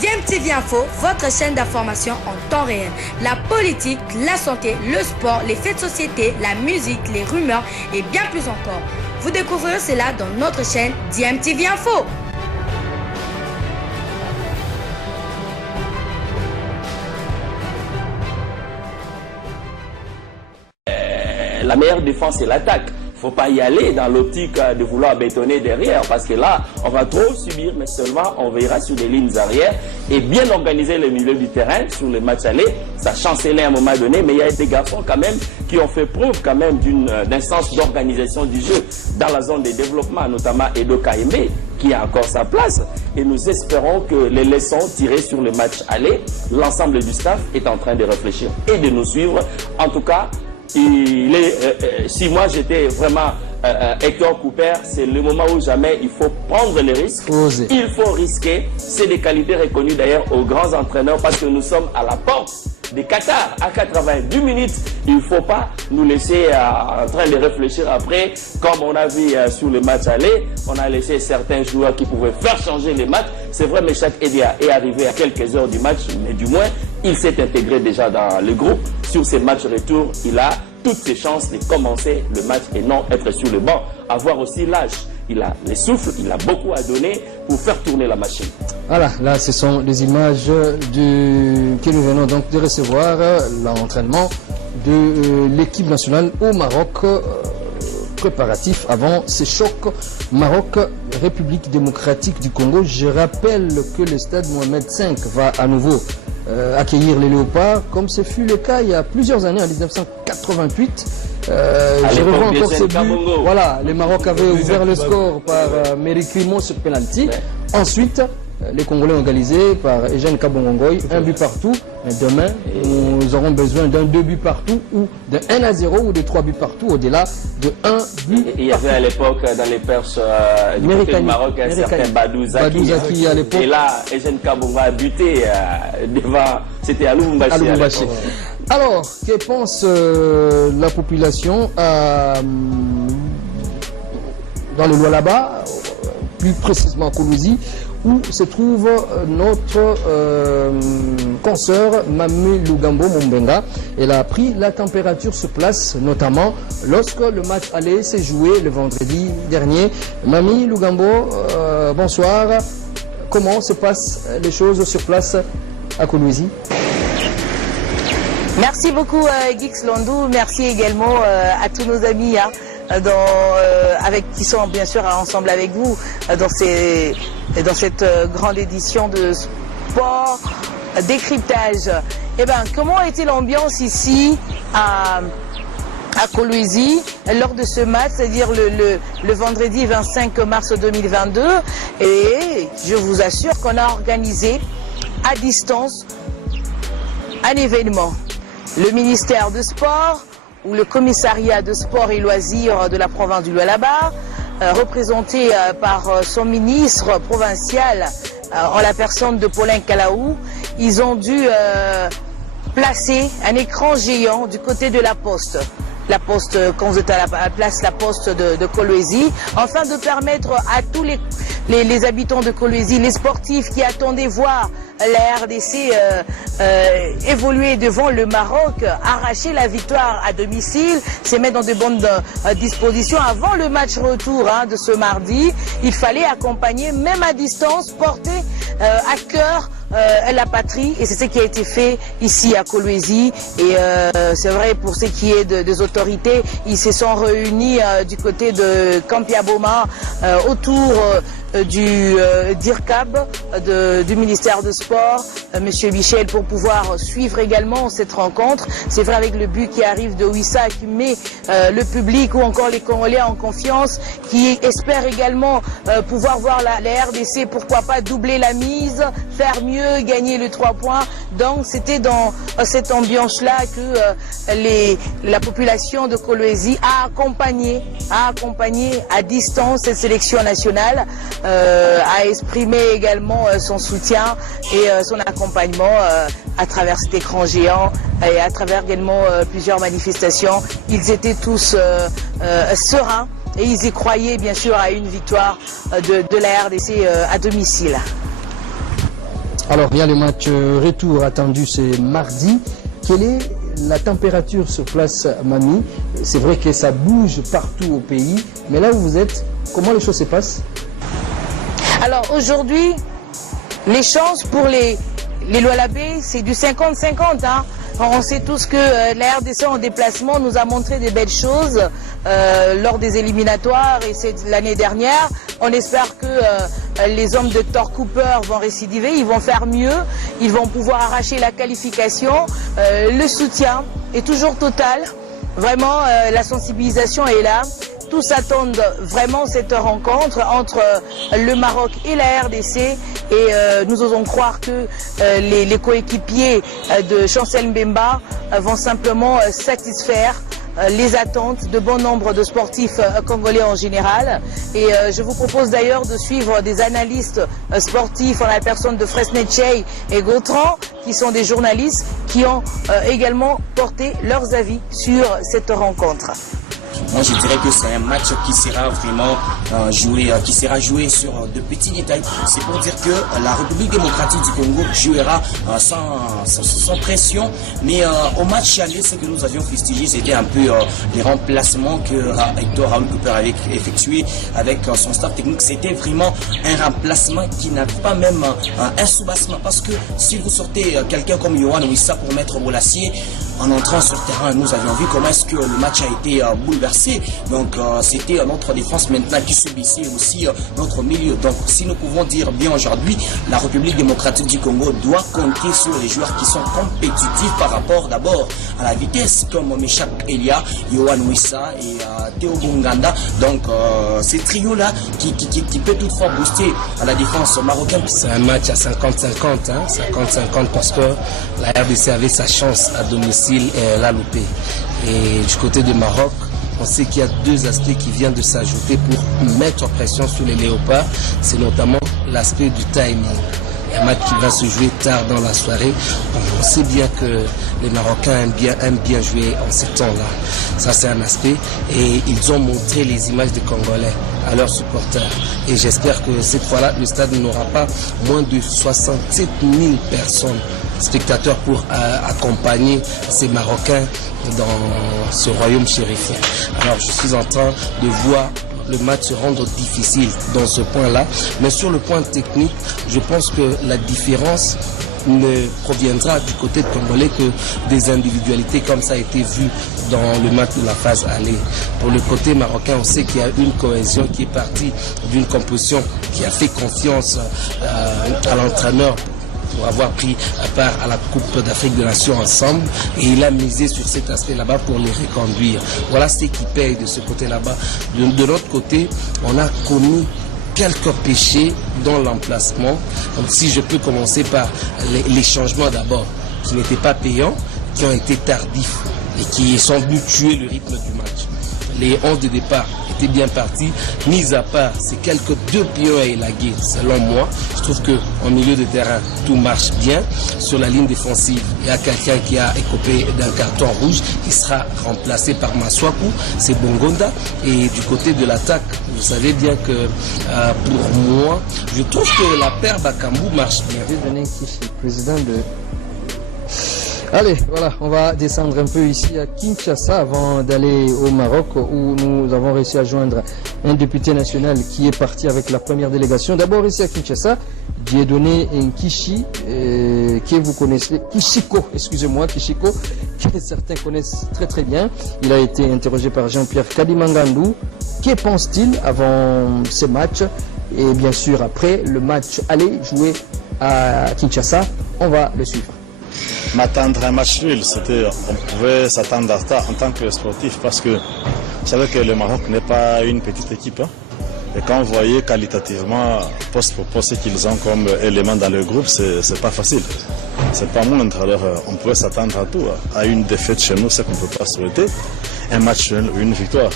DMTV Info, votre chaîne d'information en temps réel. La politique, la santé, le sport, les faits de société, la musique, les rumeurs et bien plus encore. Vous découvrirez cela dans notre chaîne DMTV Info. La meilleure défense, c'est l'attaque. Il ne faut pas y aller dans l'optique de vouloir bétonner derrière, parce que là, on va trop subir, mais seulement on veillera sur les lignes arrière et bien organiser le milieu du terrain sur les matchs allés. Ça chancelait à un moment donné, mais il y a des garçons quand même qui ont fait preuve quand même d'un sens d'organisation du jeu dans la zone de développement, notamment Edo Kaimbe, qui a encore sa place. Et nous espérons que les leçons tirées sur le match aller, l'ensemble du staff est en train de réfléchir et de nous suivre. En tout cas, si moi j'étais vraiment Hector Cooper, c'est le moment où jamais il faut prendre les risques. Oser. Il faut risquer. C'est des qualités reconnues d'ailleurs aux grands entraîneurs, parce que nous sommes à la porte des Qatar à 82 minutes. Il ne faut pas nous laisser en train de réfléchir après. Comme on a vu sur le match aller, on a laissé certains joueurs qui pouvaient faire changer les matchs. C'est vrai, Meshak Edia est arrivé à quelques heures du match, mais du moins, il s'est intégré déjà dans le groupe. Sur ces matchs retour, il a toutes ses chances de commencer le match et non être sur le banc. Avoir aussi l'âge. Il a le souffle, il a beaucoup à donner pour faire tourner la machine. Voilà, là ce sont des images que nous venons donc de recevoir, l'entraînement de l'équipe nationale au Maroc, préparatif avant ce choc Maroc-République démocratique du Congo. Je rappelle que le stade Mohamed V va à nouveau accueillir les Léopards, comme ce fut le cas il y a plusieurs années, en 1988. Je revois encore ce but. Voilà, le Maroc avait ouvert le score par Merikrimo sur penalty. Ouais. Ensuite, les Congolais ont égalisé par Eugène Kabongongoy, un but partout. Mais demain, nous aurons besoin d'un 2 buts partout, ou de 1-0 ou de 3 buts partout, au-delà de 1 but. Il y avait à l'époque dans les perches du côté du Maroc un certain Badou Zaki à l'époque. Et là, Eugène Kabongo a buté devant, c'était à Lubumbashi. Alors, que pense la population dans le Lualaba, plus précisément à Kolwezi, où se trouve notre consoeur Mamie Lugambo Mombenga. Elle a pris la température sur place, notamment lorsque le match allait se jouer le vendredi dernier. Mamie Lugambo, bonsoir. Comment se passent les choses sur place à Kolwezi? Merci beaucoup Geeks Landou, merci également à tous nos amis qui sont bien sûr ensemble avec vous dans cette grande édition de sport décryptage. Eh bien, comment a été l'ambiance ici à Kolwezi lors de ce match, c'est-à-dire le vendredi 25 mars 2022? Et je vous assure qu'on a organisé à distance un événement. Le ministère de Sport ou le commissariat de sport et loisirs de la province du Lualaba, représenté par son ministre provincial en la personne de Paulin Kalaou, ils ont dû placer un écran géant du côté de la poste. La poste, quand vous êtes à la place La Poste de Kolwezi, afin de permettre à tous les habitants de Kolwezi, les sportifs qui attendaient voir la RDC évoluer devant le Maroc, arracher la victoire à domicile, se mettre dans de bonnes dispositions avant le match retour de ce mardi. Il fallait accompagner, même à distance, porter à cœur la patrie, et c'est ce qui a été fait ici à Kolwezi. Et c'est vrai, pour ce qui est des autorités, ils se sont réunis du côté de Kampiaboma autour du DIRCAB, du ministère de Sport, Monsieur Michel, pour pouvoir suivre également cette rencontre. C'est vrai, avec le but qui arrive de Wissa, qui met le public ou encore les Congolais en confiance, qui espère également pouvoir voir la RDC, pourquoi pas doubler la mise, faire mieux, gagner le 3 points. Donc c'était dans cette ambiance-là que la population de Kolwezi a accompagné à distance cette sélection nationale, a exprimé également son soutien et son accompagnement à travers cet écran géant et à travers également plusieurs manifestations. Ils étaient tous sereins et ils y croyaient bien sûr à une victoire de la RDC à domicile. Alors, il y a le match retour attendu, c'est mardi. Quelle est la température sur place, Mami? C'est vrai que ça bouge partout au pays, mais là où vous êtes, comment les choses se passent? Alors aujourd'hui, les chances pour les Lualabé, c'est du 50-50. Hein. On sait tous que la RDC en déplacement nous a montré des belles choses lors des éliminatoires et c'est l'année dernière. On espère que les hommes de Thor Cooper vont récidiver, ils vont faire mieux, ils vont pouvoir arracher la qualification. Le soutien est toujours total. Vraiment, la sensibilisation est là. Tous attendent vraiment cette rencontre entre le Maroc et la RDC et nous osons croire que les coéquipiers de Chancel Mbemba vont simplement satisfaire les attentes de bon nombre de sportifs congolais en général. Et je vous propose d'ailleurs de suivre des analystes sportifs en la personne de Fresnetchey et Gautran, qui sont des journalistes qui ont également porté leurs avis sur cette rencontre. Moi, je dirais que c'est un match qui sera vraiment joué sur de petits détails. C'est pour dire que la République démocratique du Congo jouera sans pression. Mais au match aller, ce que nous avions fustigé, c'était un peu les remplacements que Hector Raoul Cooper avait effectué avec son staff technique. C'était vraiment un remplacement qui n'a pas même un soubassement. Parce que si vous sortez quelqu'un comme Yohan Wissa pour mettre Bolassier, en entrant sur le terrain, nous avions vu comment est-ce que le match a été bouleversé. Donc c'était notre défense maintenant qui subissait aussi notre milieu. Donc si nous pouvons dire bien aujourd'hui, la République démocratique du Congo doit compter sur les joueurs qui sont compétitifs par rapport d'abord à la vitesse, comme Meshak Elia, Yohan Wissa et Théo Bonganda. Donc ces trios-là qui peut toutefois booster à la défense marocaine. C'est un match à 50-50, hein, 50-50 parce que la RDC avait sa chance à domicile et elle l'a loupé. Et du côté du Maroc, on sait qu'il y a deux aspects qui viennent de s'ajouter pour mettre pression sur les léopards. C'est notamment l'aspect du timing. Un match qui va se jouer tard dans la soirée. On sait bien que les Marocains aiment bien jouer en ces temps-là. Ça, c'est un aspect. Et ils ont montré les images des Congolais à leurs supporters. Et j'espère que cette fois-là, le stade n'aura pas moins de 67 000 personnes, spectateurs, pour accompagner ces Marocains dans ce royaume chérifien. Alors, je suis en train de voir le match se rendre difficile dans ce point-là. Mais sur le point technique, je pense que la différence ne proviendra du côté de Congolais que des individualités comme ça a été vu dans le match de la phase aller. Pour le côté marocain, on sait qu'il y a une cohésion qui est partie d'une composition qui a fait confiance à l'entraîneur pour avoir pris à part à la Coupe d'Afrique des Nations ensemble, et il a misé sur cet aspect là-bas pour les reconduire. Voilà ce qui paye de ce côté là-bas. De l'autre côté, on a commis quelques péchés dans l'emplacement. Donc si je peux commencer par les changements d'abord, qui n'étaient pas payants, qui ont été tardifs et qui sont venus tuer le rythme du match. Les 11 de départ étaient bien partis, mis à part ces quelques deux pions à élaguer, selon moi. Je trouve qu'en milieu de terrain, tout marche bien. Sur la ligne défensive, il y a quelqu'un qui a écopé d'un carton rouge, qui sera remplacé par Maswaku, c'est Bongonda. Et du côté de l'attaque, vous savez bien que pour moi, je trouve que la paire Bakambu marche bien. Je vais donner ici le président de... Allez, voilà, on va descendre un peu ici à Kinshasa avant d'aller au Maroc où nous avons réussi à joindre un député national qui est parti avec la première délégation. D'abord ici à Kinshasa, Dieudonné Nkishi, que vous connaissez, Kishiko, excusez-moi, Kishiko, que certains connaissent très très bien. Il a été interrogé par Jean-Pierre Kadimangandou. Que pense-t-il avant ce match? Et bien sûr, après le match aller jouer à Kinshasa, on va le suivre. M'attendre à un match nul, on pouvait s'attendre à ça en tant que sportif parce que vous savez que le Maroc n'est pas une petite équipe. Hein. Et quand vous voyez qualitativement, poste pour poste, ce qu'ils ont comme élément dans le groupe, c'est pas facile. C'est pas moindre. Alors on pouvait s'attendre à tout. À une défaite chez nous, c'est qu'on ne peut pas souhaiter. Un match nul ou une victoire.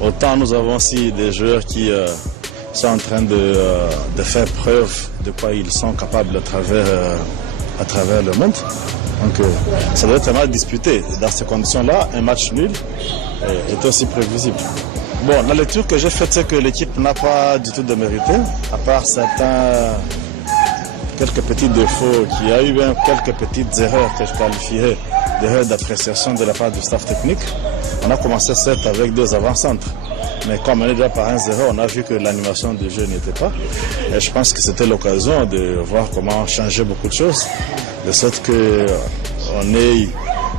Autant nous avons aussi des joueurs qui sont en train de faire preuve de quoi ils sont capables à travers le monde. Donc ça doit être un match disputé. Dans ces conditions-là, un match nul est aussi prévisible. Bon, la lecture que j'ai faite, c'est que l'équipe n'a pas du tout de mérité, à part certains quelques petits défauts, qu'il y a eu même quelques petites erreurs que je qualifierais d'erreurs d'appréciation de la part du staff technique. On a commencé certes avec 2 avant-centres, mais comme on est déjà par 1-0, on a vu que l'animation du jeu n'était pas. Et je pense que c'était l'occasion de voir comment changer beaucoup de choses, de sorte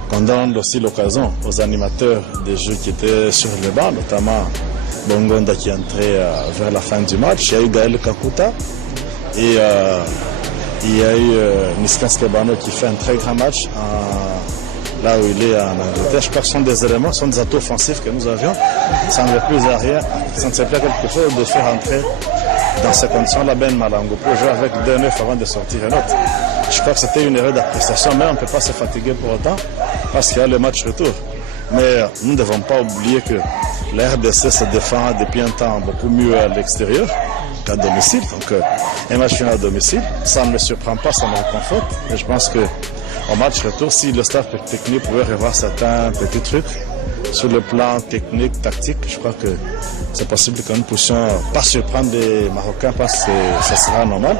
qu'on donne aussi l'occasion aux animateurs des jeux qui étaient sur le banc, notamment Bongonda qui est entré vers la fin du match. Il y a eu Gaël Kakuta et il y a eu Niskan Skebano qui fait un très grand match là où il est en Angleterre. Je crois que ce sont des éléments, ce sont des atouts offensifs que nous avions. Ça ne veut plus à rien, ça ne sert plus à quelque chose de faire entrer dans ces conditions-là Ben Malango pour jouer avec 2-9 avant de sortir un autre. Je crois que c'était une erreur d'appréciation, mais on ne peut pas se fatiguer pour autant parce qu'il y a le match retour. Mais nous ne devons pas oublier que la RDC se défend depuis un temps beaucoup mieux à l'extérieur qu'à domicile. Donc un match final à domicile, ça ne me surprend pas, ça me réconforte. Et je pense qu'au match retour, si le staff technique pouvait revoir certains petits trucs sur le plan technique, tactique, je crois que c'est possible que nous ne puissions pas surprendre les Marocains parce que ça sera normal.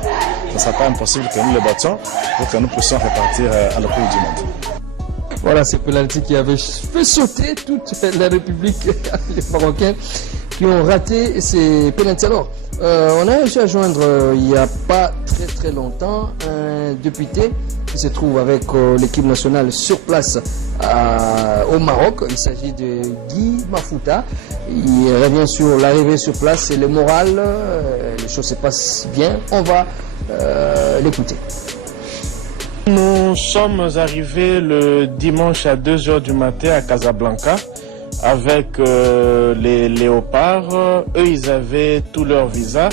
Ça ne sera pas impossible que nous les battions pour que nous puissions repartir à la Coupe du Monde. Voilà, c'est penalty qui avait fait sauter toute la République, les Marocains qui ont raté ces penalty. Alors, on a réussi à joindre il n'y a pas très longtemps un député qui se trouve avec l'équipe nationale sur place au Maroc. Il s'agit de Guy Mafouta. Il revient sur l'arrivée sur place et le moral, les choses se passent bien. On va l'écouter. Nous sommes arrivés le dimanche à 2h du matin à Casablanca avec les léopards. Eux, ils avaient tout leur visa.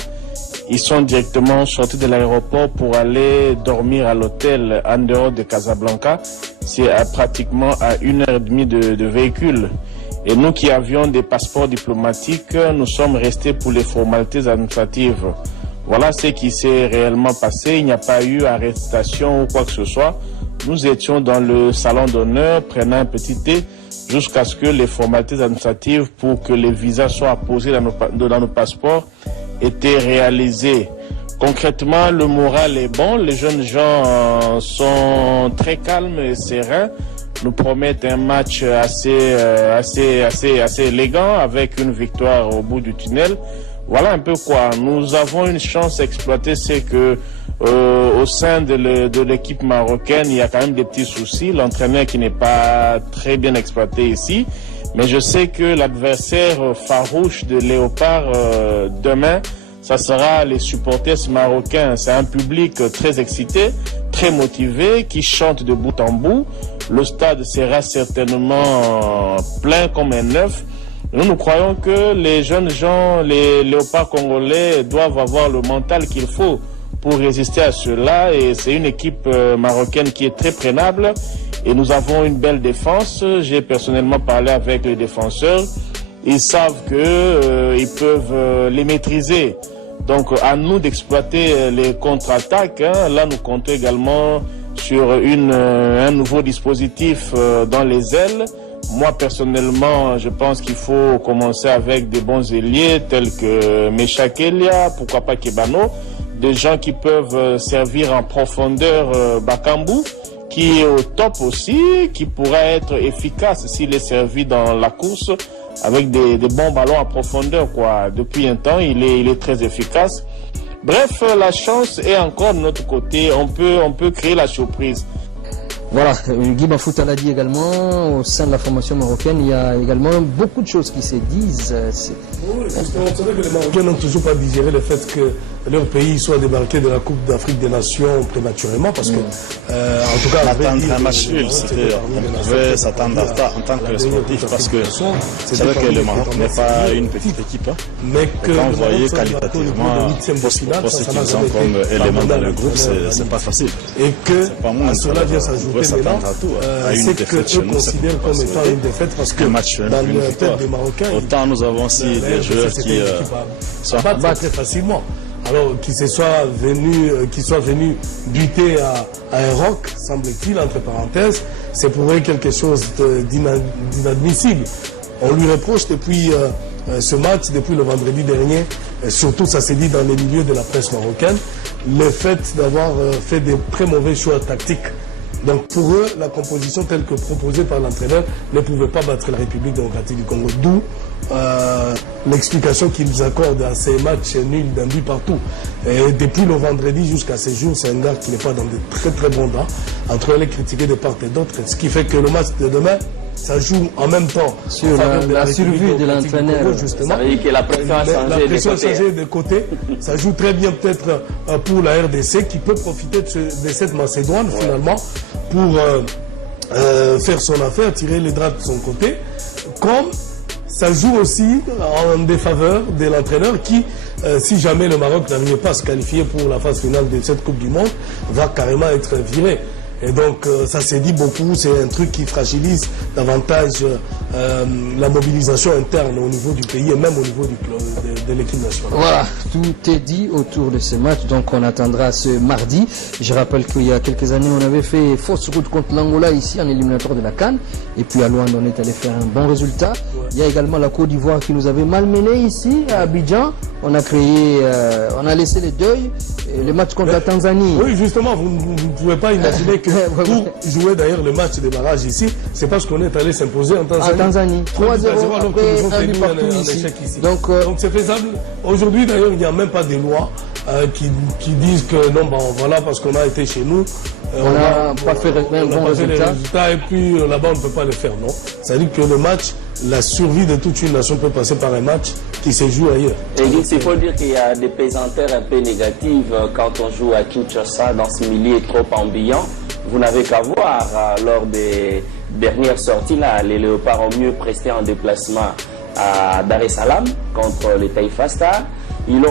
Ils sont directement sortis de l'aéroport pour aller dormir à l'hôtel en dehors de Casablanca. C'est pratiquement à 1h30 de véhicule. Et nous qui avions des passeports diplomatiques, nous sommes restés pour les formalités administratives. Voilà ce qui s'est réellement passé. Il n'y a pas eu arrestation ou quoi que ce soit. Nous étions dans le salon d'honneur, prenant un petit thé, jusqu'à ce que les formalités administratives pour que les visas soient apposés dans nos passeports étaient réalisées. Concrètement, le moral est bon. Les jeunes gens sont très calmes et sereins. Nous promettent un match assez élégant avec une victoire au bout du tunnel. Voilà un peu quoi. Nous avons une chance exploitée, c'est que au sein de l'équipe marocaine, il y a quand même des petits soucis. L'entraîneur qui n'est pas très bien exploité ici. Mais je sais que l'adversaire farouche de Léopard demain, ça sera les supporters marocains. C'est un public très excité, très motivé, qui chante de bout en bout. Le stade sera certainement plein comme un œuf. Nous croyons que les jeunes gens, les léopards congolais doivent avoir le mental qu'il faut pour résister à cela. Et c'est une équipe marocaine qui est très prenable. Et nous avons une belle défense. J'ai personnellement parlé avec les défenseurs. Ils savent qu'ils peuvent les maîtriser. Donc à nous d'exploiter les contre-attaques. Là, nous comptons également sur un nouveau dispositif dans les ailes. Moi, personnellement, je pense qu'il faut commencer avec des bons ailiers tels que Meshak Elia, pourquoi pas Kebano, des gens qui peuvent servir en profondeur Bakambu, qui est au top aussi, qui pourra être efficace s'il est servi dans la course avec des bons ballons en profondeur, quoi. Depuis un temps, il est très efficace. Bref, la chance est encore de notre côté. On peut créer la surprise. Voilà, Guy Mafouta l'a dit également, au sein de la formation marocaine, il y a également beaucoup de choses qui se disent. Oui, parce qu'on savait que les Marocains n'ont toujours pas digéré le fait que leur pays soit débarqué de la Coupe d'Afrique des Nations prématurément, parce que, en tout cas, attendre un match nul, on pouvait s'attendre à ça en tant que sportif, parce que c'est vrai que le Maroc n'est pas une petite équipe, mais que quand vous voyez qualitativement pour ce qu'ils ont comme élément dans le groupe, c'est pas facile. Et que cela vient s'ajouter maintenant, c'est que eux considèrent comme étant une défaite, parce que dans le tête des Marocains, autant nous avons aussi des joueurs qui se battent très facilement. Alors qu'ils soient venus buter à un roc, semble-t-il, entre parenthèses, c'est pour eux quelque chose d'inadmissible. On lui reproche depuis ce match, depuis le vendredi dernier, Et surtout, ça s'est dit dans les milieux de la presse marocaine, le fait d'avoir fait des très mauvais choix tactiques. Donc pour eux, la composition telle que proposée par l'entraîneur ne pouvait pas battre la République démocratique du Congo. D'où l'explication qu'ils accordent à ces matchs nuls d'un but partout. Et depuis le vendredi jusqu'à ce jour, c'est un gars qui n'est pas dans de très très bons dents. Entre les critiquer de part et d'autre, ce qui fait que le match de demain, ça joue en même temps sur la survie de l'entraîneur. Ça veut dire que la pression a changé de côté. Ça joue très bien peut-être pour la RDC qui peut profiter de cette Macédoine finalement pour faire son affaire, tirer les draps de son côté. Comme ça joue aussi en défaveur de l'entraîneur qui, si jamais le Maroc n'arrivait pas à se qualifier pour la phase finale de cette Coupe du Monde, va carrément être viré. Et donc ça s'est dit beaucoup, c'est un truc qui fragilise davantage la mobilisation interne au niveau du pays et même au niveau de l'équipe nationale. Voilà, tout est dit autour de ce match, donc on attendra ce mardi. Je rappelle qu'il y a quelques années, on avait fait fausse route contre l'Angola ici en éliminatoire de la CAN, et puis à Luanda on est allé faire un bon résultat. Ouais. Il y a également la Côte d'Ivoire qui nous avait malmenés ici à Abidjan. On a créé, on a laissé les deuils, le match contre la Tanzanie. Oui, justement, vous ne pouvez pas imaginer que pour jouer d'ailleurs le match de barrage ici, c'est parce qu'on est allé s'imposer en Tanzanie. 3-0 après un but partout ici. Donc c'est faisable. Aujourd'hui d'ailleurs, il n'y a même pas de loi qui disent que non, ben, voilà, parce qu'on a été chez nous, on n'a pas fait un bon résultat. Et puis là-bas, on ne peut pas le faire, non. C'est-à-dire que le match, la survie de toute une nation peut passer par un match qui se joue ailleurs. Et il faut dire qu'il y a des pesanteurs un peu négatives quand on joue à Kinshasa dans ce milieu trop ambiant. Vous n'avez qu'à voir lors des dernières sorties, là, les Léopards ont mieux presté en déplacement à Dar es Salaam contre les Taifa Stars. Ils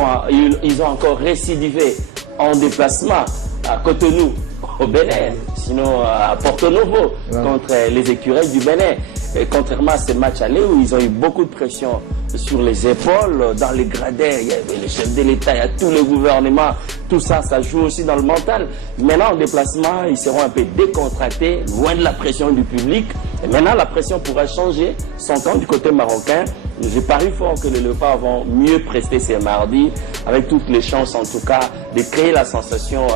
ont encore récidivé en déplacement à Cotonou au Bénin, sinon à Porto Novo contre les écureuils du Bénin. Et contrairement à ces matchs allés où ils ont eu beaucoup de pression sur les épaules, dans les gradins, il y avait les chefs de l'État, il y a tout le gouvernement, tout ça, ça joue aussi dans le mental. Maintenant, en déplacement, ils seront un peu décontractés, loin de la pression du public. Et maintenant, la pression pourra changer son temps du côté marocain. J'ai parié fort que les Léopards vont mieux prester ce mardi, avec toutes les chances en tout cas de créer la sensation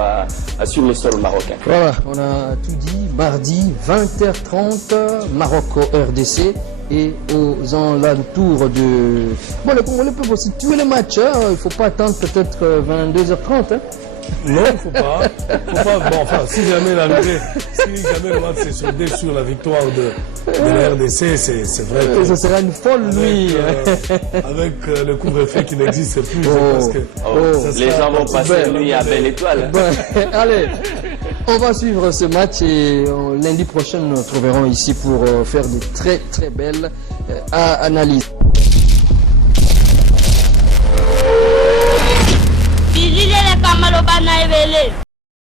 sur le sol marocain. Voilà, on a tout dit. Mardi, 20h30, Maroc-RDC. Et aux alentours de... Bon, les Congolais peuvent aussi tuer le match, hein. Il ne faut pas attendre peut-être 22h30. Hein. Non, il ne faut pas. Bon, enfin, si jamais le match s'est soldé sur la victoire de la RDC, c'est vrai que... Ça sera une folle nuit. Avec le couvre-feu qui n'existe plus, je pense que... les gens vont passer la nuit à Belle Étoile. Allez, on va suivre ce match et lundi prochain, nous nous retrouverons ici pour faire de très très belles analyses. Bilile le kamalo bana ebele.